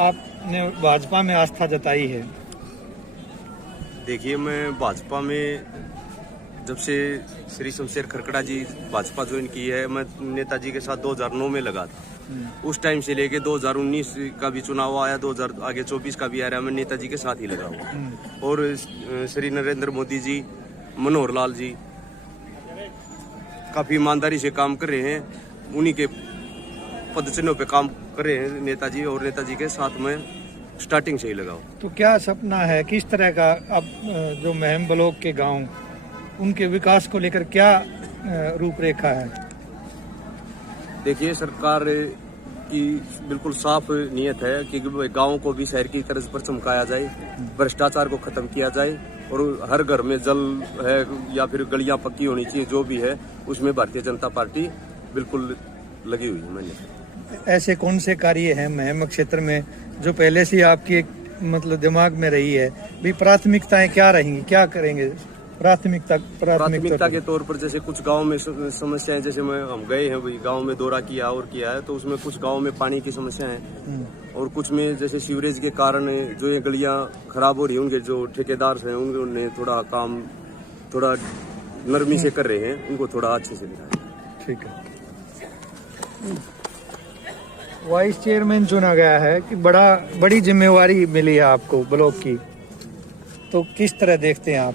आपने भाजपा में आस्था जताई है? देखिए, मैं भाजपा में जब से श्री शमशेर खरकड़ा जी भाजपा ज्वाइन की है, मैं नेताजी के साथ 2009 में लगा था। उस टाइम से लेके 2019 का भी चुनाव आया, 2000 आगे 24 का भी आ रहा है, मैं नेताजी के साथ ही लगा हुआ। और श्री नरेंद्र मोदी जी, मनोहर लाल जी काफी ईमानदारी से काम कर रहे हैं, उन्हीं के पद चिन्हों पे काम कर रहे हैं नेताजी, और नेताजी के साथ में स्टार्टिंग से ही लगा हुआ। तो क्या सपना है, किस तरह का अब जो महम ब्लॉक के गांव, उनके विकास को लेकर क्या रूपरेखा है? देखिए, सरकार की बिल्कुल साफ नीयत है कि गाँव को भी शहर की तर्ज पर चमकाया जाए, भ्रष्टाचार को खत्म किया जाए, और हर घर में जल है या फिर गलियां पक्की होनी चाहिए, जो भी है उसमें भारतीय जनता पार्टी बिल्कुल लगी हुई है। मैंने ऐसे कौन से कार्य हैं महम क्षेत्र में जो पहले से आपकी एक मतलब दिमाग में रही है, भी प्राथमिकताएं क्या रहेंगी, क्या करेंगे प्राथमिकता के तौर पर? जैसे कुछ गांव में समस्याएं, जैसे हम गए हैं भाई, गांव में दौरा किया और किया है, तो उसमें कुछ गांव में पानी की समस्या है, और कुछ में जैसे सीवरेज के कारण जो ये गलियां खराब हो रही है, उनके जो ठेकेदार हैं उन्होंने थोड़ा काम थोड़ा नरमी से कर रहे हैं, उनको थोड़ा अच्छे से दिखाएं। ठीक है। वाइस चेयरमैन चुना गया है कि बड़ी जिम्मेवारी मिली है आपको ब्लॉक की, तो किस तरह देखते हैं आप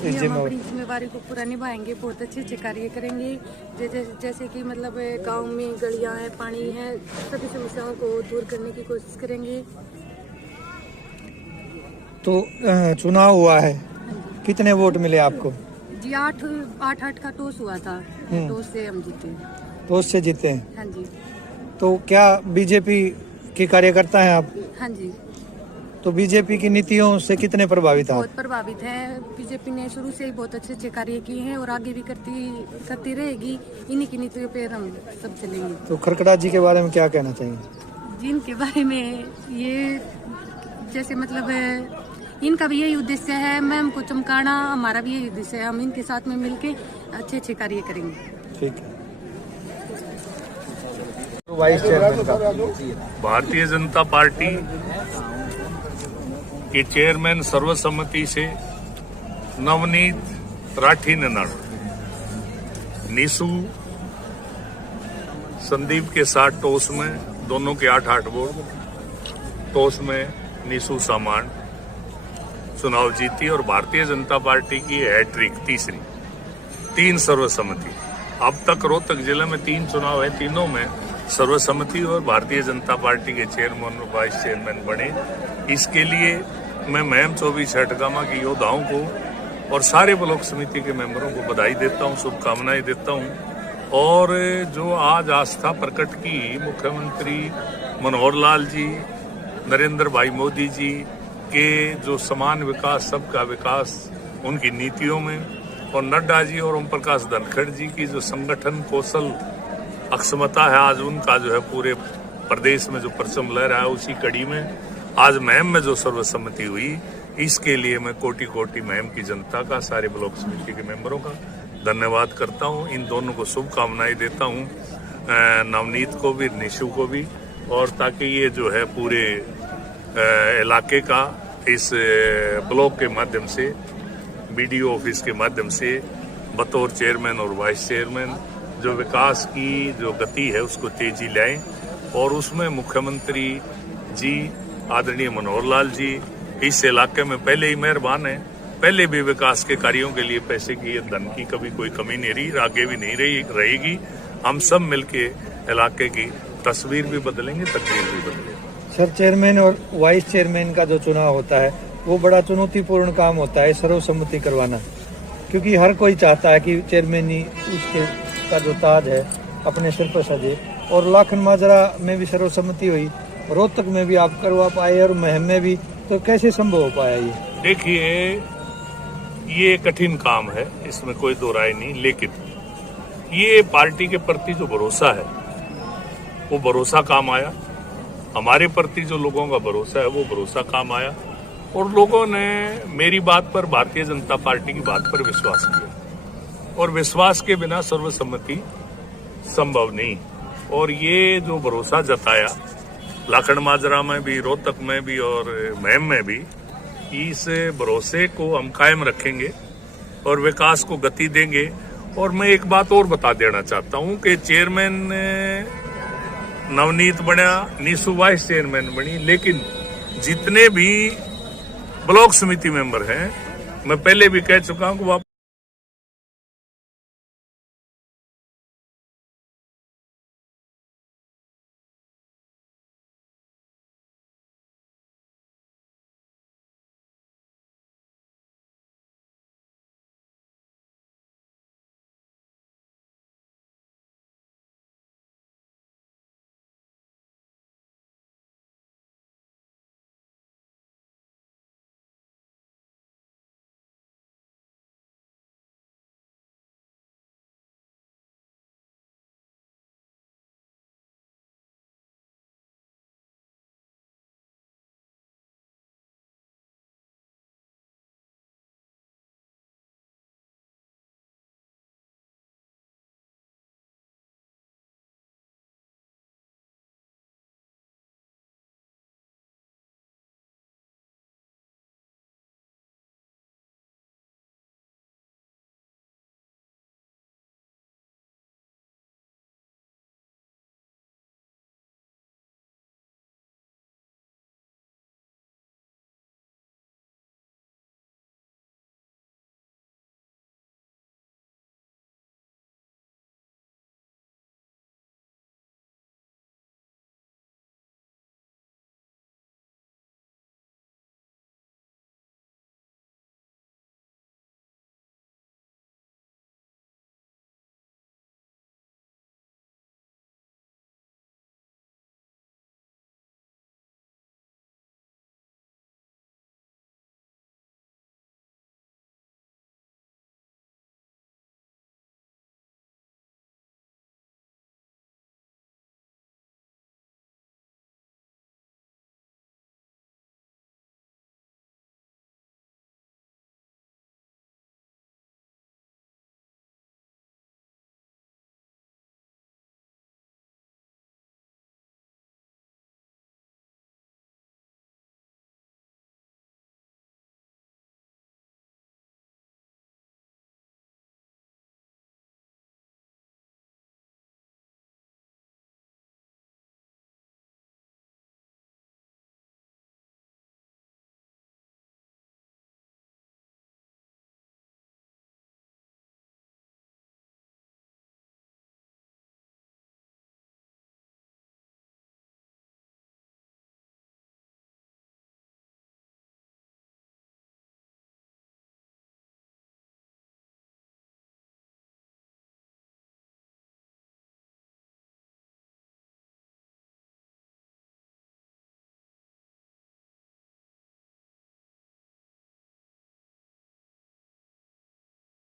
इस जिम्मेवारी को पूरा निभाएंगे, बहुत अच्छे कार्य करेंगे। जैसे कि मतलब गांव में गलियां हैं, पानी है, सभी समस्याओं को दूर करने की कोशिश करेंगे। तो चुनाव हुआ है, कितने वोट मिले आपको? जी 8 का टॉस हुआ था, टॉस से हम जीते। टॉस से जीते हैं? हाँ जी। तो क्या बीजेपी के कार्यकर्ता हैं आप? हाँ जी। तो बीजेपी की नीतियों से कितने प्रभावित हैं? बहुत प्रभावित हैं। बीजेपी ने शुरू से ही बहुत अच्छे कार्य किए हैं और आगे भी करती रहेगी। इन्हीं की नीतियों पे हम सब चलेंगे। तो खरकड़ा जी के बारे में क्या कहना चाहिए? जिनके बारे में ये जैसे मतलब इनका भी यही उद्देश्य है, मैम को चमकाना, हमारा भी यही उद्देश्य है। हम इनके साथ में मिलके अच्छे कार्य करेंगे। ठीक है। वाइस चेयरमैन का भारतीय जनता पार्टी के चेयरमैन सर्वसम्मति से नवनीत राठी ननड़, निशु संदीप के साथ टॉस में दोनों के 8-8 वोट, टॉस में निशु सामान चुनाव जीती, और भारतीय जनता पार्टी की हैट्रिक तीसरी, 3 सर्वसम्मति। अब तक रोहतक जिले में 3 चुनाव है, तीनों में सर्वसम्मति और भारतीय जनता पार्टी के चेयरमैन और वाइस चेयरमैन बने। इसके लिए मैं महम 24 हटगामा के योद्धाओं को और सारे ब्लॉक समिति के मेंबरों को बधाई देता हूं, शुभकामनाएं देता हूं। और जो आज आस्था प्रकट की मुख्यमंत्री मनोहर लाल जी, नरेंद्र भाई मोदी जी के जो समान विकास, सबका विकास उनकी नीतियों में, और नड्डा जी और ओम प्रकाश धनखड़ जी की जो संगठन कौशल अक्षमता है, आज उनका जो है पूरे प्रदेश में जो परचम लहरा है, उसी कड़ी में आज महम में जो सर्वसम्मति हुई, इसके लिए मैं कोटि कोटि महम की जनता का, सारे ब्लॉक समिति के मेंबरों का धन्यवाद करता हूं। इन दोनों को शुभकामनाएं देता हूं, नवनीत को भी, निशु को भी, और ताकि ये जो है पूरे इलाके का इस ब्लॉक के माध्यम से, बीडीओ ऑफिस के माध्यम से बतौर चेयरमैन और वाइस चेयरमैन जो विकास की जो गति है उसको तेजी लाएं, और उसमें मुख्यमंत्री जी आदरणीय मनोहर लाल जी इस इलाके में पहले ही मेहरबान है, पहले भी विकास के कार्यों के लिए पैसे की, धन की कभी कोई कमी नहीं रही, आगे भी नहीं रहेगी। हम सब मिलके इलाके की तस्वीर भी बदलेंगे, तकदीर भी बदलेंगे। सर, चेयरमैन और वाइस चेयरमैन का जो चुनाव होता है वो बड़ा चुनौतीपूर्ण काम होता है, सर्वसम्मति करवाना, क्योंकि हर कोई चाहता है कि चेयरमैन ही उसके का जो ताज है अपने सिर पर सजे। और लाखन माजरा में भी सर्वसम्मति हुई, रोहतक में भी आप करवा पाए और महम में भी, तो कैसे संभव हो पाया ये? देखिए, ये कठिन काम है, इसमें कोई दो राय नहीं, लेकिन ये पार्टी के प्रति जो भरोसा है वो भरोसा काम आया। हमारे प्रति जो लोगों का भरोसा है वो भरोसा काम आया, और लोगों ने मेरी बात पर, भारतीय जनता पार्टी की बात पर विश्वास किया, और विश्वास के बिना सर्वसम्मति संभव नहीं। और ये जो भरोसा जताया लाखन माजरा में भी, रोहतक में भी और महम में भी। इस भरोसे को हम कायम रखेंगे और विकास को गति देंगे। और मैं एक बात और बता देना चाहता हूं कि चेयरमैन नवनीत बना, नीसू वाइस चेयरमैन बनी, लेकिन जितने भी ब्लॉक समिति मेंबर हैं, मैं पहले भी कह चुका हूं कि वो